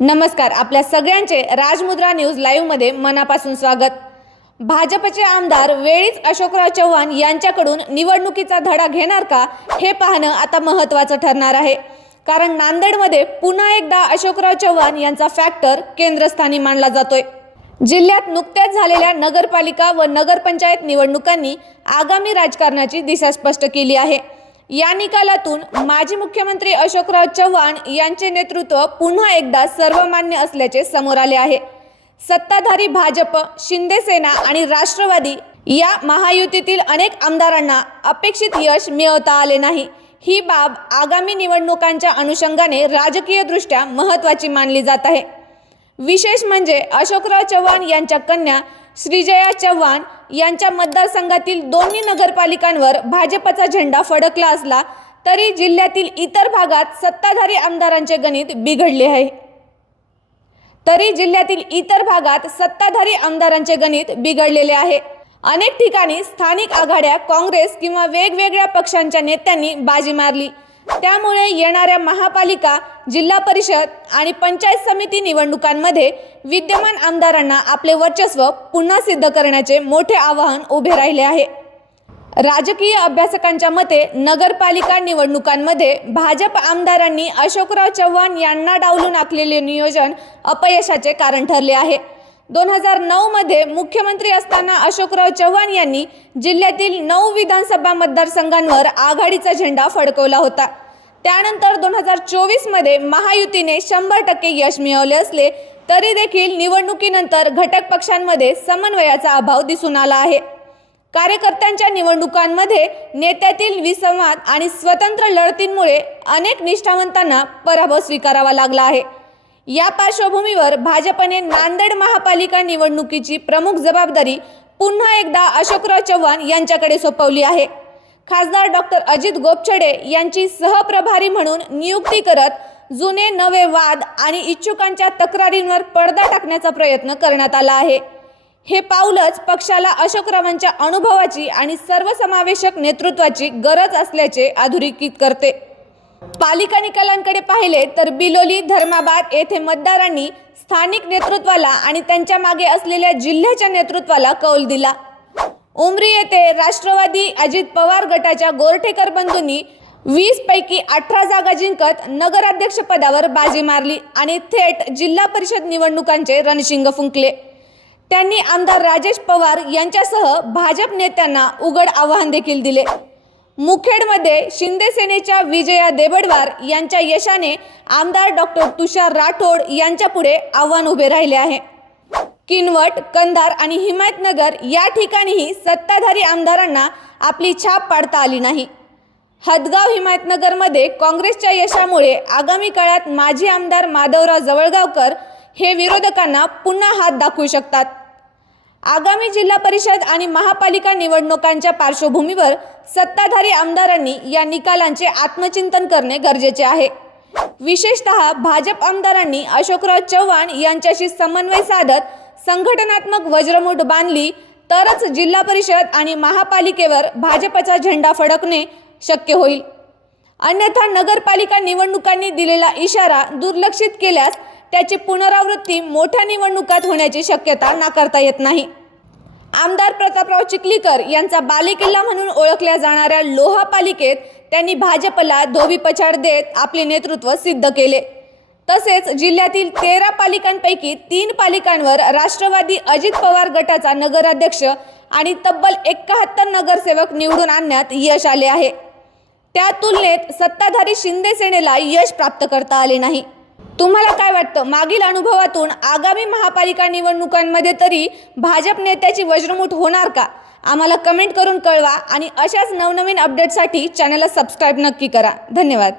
नमस्कार, आपल्या सगळ्यांचे राजमुद्रा न्यूज लाईव्ह मध्ये मनापासून स्वागत। भाजपचे आमदार वेळीच अशोकराव चव्हाण यांच्याकडून निवडणुकीचा धडा घेणार का हे पाहणं आता महत्त्वाचं ठरणार आहे। कारण नांदेडमध्ये पुन्हा एकदा अशोकराव चव्हाण यांचा फॅक्टर केंद्रस्थानी मानला जातोय। जिल्ह्यात नुकत्याच झालेल्या नगरपालिका व नगरपंचायत निवडणुकांनी आगामी राजकारणाची दिशा स्पष्ट केली आहे। या निकालातून माजी मुख्यमंत्री अशोकराव चव्हाण यांचे नेतृत्व पुन्हा एकदा सर्वमान्य असल्याचे समोर आले आहे। सत्ताधारी भाजप, शिंदे सेना आणि राष्ट्रवादी या महायुतीतील अनेक आमदारांना अपेक्षित यश मिळवता आले नाही। ही बाब आगामी निवडणुकांच्या अनुषंगाने राजकीयदृष्ट्या महत्त्वाची मानली जात आहे। विशेष म्हणजे अशोकराव चव्हाण यांच्या कन्या श्रीजया चव्हाण यांच्या मतदारसंघातील दोन्ही नगरपालिकांवर भाजपचा झेंडा फडकला असला तरी जिल्ह्यातील इतर भागात सत्ताधारी आमदारांचे गणित बिघडलेले आहे। अनेक ठिकाणी स्थानिक आघाड्या, काँग्रेस किंवा वेगवेगळ्या पक्षांच्या नेत्यांनी बाजी मारली। त्यामुळे येणाऱ्या महापालिका, जिल्हा परिषद आणि पंचायत समिती निवडणुकांमध्ये विद्यमान आमदारांना आपले वर्चस्व पुन्हा सिद्ध करण्याचे मोठे आव्हान उभे राहिले आहे। राजकीय अभ्यासकांच्या मते नगरपालिका निवडणुकांमध्ये भाजप आमदारांनी अशोकराव चव्हाण यांना डावलून आखलेले नियोजन अपयशाचे कारण ठरले आहे। 2009 मध्ये मुख्यमंत्री असताना अशोकराव चव्हाण यांनी जिल्ह्यातील 9 विधानसभा मतदारसंघांवर आघाडीचा झेंडा फडकवला होता। त्यानंतर 2024 मध्ये महायुतीने 100% यश मिळवले असले तरी देखील निवडणुकीनंतर घटक पक्षांमध्ये समन्वयाचा अभाव दिसून आला आहे। कार्यकर्त्यांच्या निवडणुकांमध्ये नेत्यातील विसंवाद आणि स्वतंत्र लढतींमुळे अनेक निष्ठावंतांना पराभव स्वीकारावा लागला आहे। या पार्श्वभूमीवर भाजपने नांदेड महापालिका निवडणुकीची प्रमुख जबाबदारी पुन्हा एकदा अशोकराव चव्हाण यांच्याकडे सोपवली आहे। खासदार डॉक्टर अजित गोपछडे यांची सहप्रभारी म्हणून नियुक्ती करत जुने नवे वाद आणि इच्छुकांच्या तक्रारींवर पडदा टाकण्याचा प्रयत्न करण्यात आला आहे। हे पाऊलच पक्षाला अशोकरावांच्या अनुभवाची आणि सर्वसमावेशक नेतृत्वाची गरज असल्याचे अधोरेखित करते। पालिका निकालांकडे पाहिले तर बिलोली, धर्माबाद येथे मतदारांनी स्थानिक नेतृत्वाला आणि त्यांच्या मागे असलेल्या जिल्ह्याच्या नेतृत्वाला कौल दिला। उमरी येथे राष्ट्रवादी अजित पवार गटाच्या गोरठेकर बंधूंनी 20 पैकी 18 जागा जिंकत नगराध्यक्ष पदावर बाजी मारली आणि थेट जिल्हा परिषद निवडणुकांचे रणशिंग फुंकले। त्यांनी आमदार राजेश पवार यांच्यासह भाजप नेत्यांना उघड आव्हान देखील दिले। मुखेडमध्ये शिंदे सेनेच्या विजया देबडवार यांच्या यशाने आमदार डॉक्टर तुषार राठोड यांच्या पुढे आव्हान उभे राहिले आहे। किनवट, कंधार आणि हिमायतनगर या ठिकाणीही सत्ताधारी आमदारांना आपली छाप पाडता आली नाही। हदगाव, हिमायतनगरमध्ये काँग्रेसच्या यशामुळे आगामी काळात माजी आमदार माधवराव जवळगावकर हे विरोधकांना पुन्हा हात दाखवू शकतात। आगामी जिल्हा परिषद आणि महापालिका निवडणुकांच्या पार्श्वभूमीवर सत्ताधारी आमदारांनी या निकालांचे आत्मचिंतन करणे गरजेचे आहे। विशेषतः भाजप आमदारांनी अशोकराव चव्हाण यांच्याशी समन्वय साधत संघटनात्मक वज्रमूठ बांधली तरच जिल्हा परिषद आणि महापालिकेवर भाजपचा झेंडा फडकणे शक्य होईल। अन्यथा नगरपालिका निवडणुकांनी दिलेला इशारा दुर्लक्षित केल्यास त्याची पुनरावृत्ती मोठ्या निवडणुकात होण्याची शक्यता नाकारता येत नाही। आमदार प्रतापराव चिखलीकर यांचा बालेकिल्ला म्हणून ओळखल्या जाणाऱ्या लोहा पालिकेत त्यांनी भाजपला धोबीपछाड देत आपले नेतृत्व सिद्ध केले। तसेच जिल्ह्यातील 13 पालिकांपैकी 3 पालिकांवर राष्ट्रवादी अजित पवार गटाचा नगराध्यक्ष आणि तब्बल 71 नगरसेवक निवडून आणण्यात यश आले आहे। त्या तुलनेत सत्ताधारी शिंदे सेनेला यश प्राप्त करता आले नाही। तुम्हाला काय वाटतं? मागील अनुभवातून आगामी महापालिका निवडणुकांमध्ये तरी भाजप नेत्याची वज्रमूठ होणार का? आम्हाला कमेंट करून कळवा आणि अशाच नवनवीन अपडेटसाठी चॅनलला सबस्क्राईब नक्की करा। धन्यवाद।